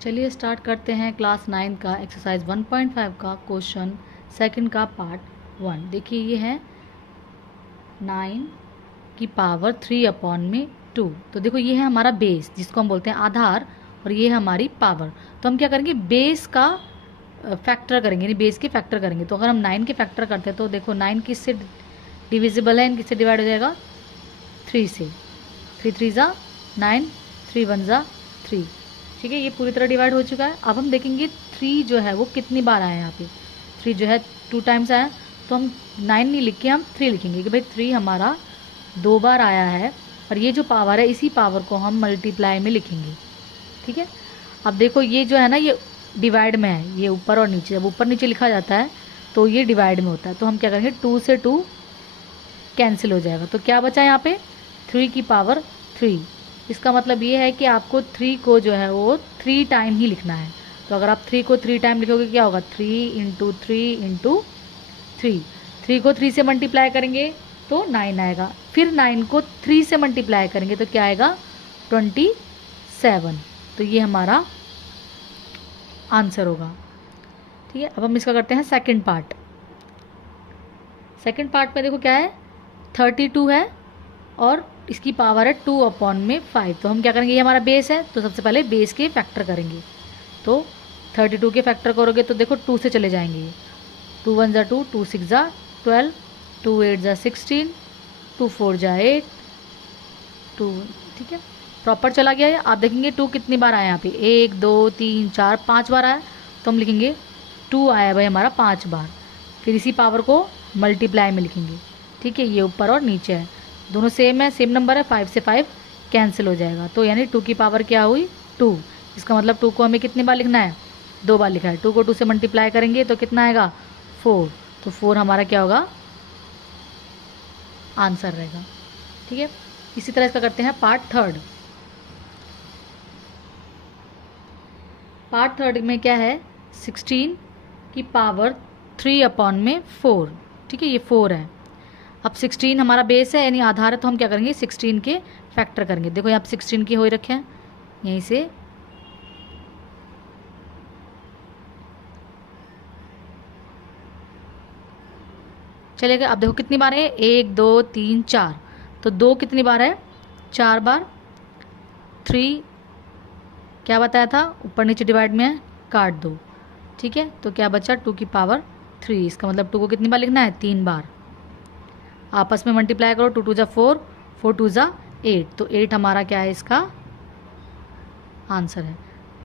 चलिए स्टार्ट करते हैं क्लास 9 का एक्सरसाइज 1.5 का क्वेश्चन सेकंड का पार्ट 1। देखिए ये है 9 की पावर 3/2। तो देखो ये है हमारा बेस जिसको हम बोलते हैं आधार, और ये है हमारी पावर। तो हम क्या करेंगे, बेस का फैक्टर करेंगे, यानी बेस के फैक्टर करेंगे। तो अगर हम 9 के फैक्टर करते हैं तो देखो 9 किससे डिविजिबल है, किससे डिवाइड हो जाएगा, 3 से। 3 3 ज़ा 9, 3 1 ज़ा 3। ठीक है, ये पूरी तरह डिवाइड हो चुका है। अब हम देखेंगे 3 जो है वो कितनी बार आया है। यहाँ पे 3 जो है 2 टाइम्स आया, तो हम 9 नहीं लिख के हम 3 लिखेंगे कि भाई 3 हमारा 2 बार आया है, और ये जो पावर है इसी पावर को हम मल्टीप्लाई में लिखेंगे। ठीक है, अब देखो ये जो है ना, ये डिवाइड में है, ये ऊपर और नीचे। जब ऊपर नीचे लिखा जाता है तो ये डिवाइड में होता है। तो हम क्या करेंगे, 2 से 2 कैंसिल हो जाएगा। तो क्या बचा यहाँ पे, 3 की पावर 3। इसका मतलब ये है कि आपको 3 को जो है वो 3 टाइम ही लिखना है। तो अगर आप 3 को 3 टाइम लिखोगे क्या होगा, 3 × 3 × 3। 3 को 3 से मल्टीप्लाई करेंगे तो 9 आएगा, फिर 9 को 3 से मल्टीप्लाई करेंगे तो क्या आएगा, 27। तो ये हमारा आंसर होगा। ठीक है, अब हम इसका करते हैं सेकंड पार्ट। सेकंड पार्ट में देखो क्या है, 32 है और इसकी पावर है 2/5। तो हम क्या करेंगे, ये हमारा बेस है तो सबसे पहले बेस के फैक्टर करेंगे। तो 32 के फैक्टर करोगे तो देखो 2 से चले जाएंगे, 2 1 ज़ा 2, 2 6 ज़ा 12, 2 8 ज़ा 16, 2 4 ज़ा 8, 2। ठीक है, प्रॉपर चला गया है। आप देखेंगे 2 कितनी बार आया यहाँ पे, 1 2 3 4 5 बार आया। तो हम लिखेंगे 2 आया भाई हमारा 5 बार। फिर इसी पावर को मल्टीप्लाई में लिखेंगे। ठीक है, ये ऊपर और नीचे है, दोनों सेम है, सेम नंबर है, 5 से 5 कैंसिल हो जाएगा। तो यानी 2 की पावर क्या हुई, 2। इसका मतलब 2 को हमें कितनी बार लिखना है, 2 बार लिखा है। 2 को 2 से मल्टीप्लाई करेंगे तो कितना आएगा, 4। तो 4 हमारा क्या होगा, आंसर रहेगा। ठीक है, इसी तरह इसका करते हैं पार्ट थर्ड। पार्ट थर्ड में क्या है, 16 की पावर 3/4। ठीक है, ये 4 है। अब 16 हमारा बेस है यानी आधार है, तो हम क्या करेंगे, 16 के फैक्टर करेंगे। देखो यहाँ 16 के हो ही रखे हैं, यहीं से चलेगा। अब देखो कितनी बार है, 1 2 3 4। तो 2 कितनी बार है, 4 बार। 3 क्या बताया था, ऊपर नीचे डिवाइड में है, काट दो। ठीक है, तो क्या बचा, 2 की पावर 3। इसका मतलब 2 को कितनी बार लिखना है, 3 बार। आपस में मल्टीप्लाई करो, 2 2 ज़ा 4, 4 2 ज़ा 8। तो 8 हमारा क्या है, इसका आंसर है।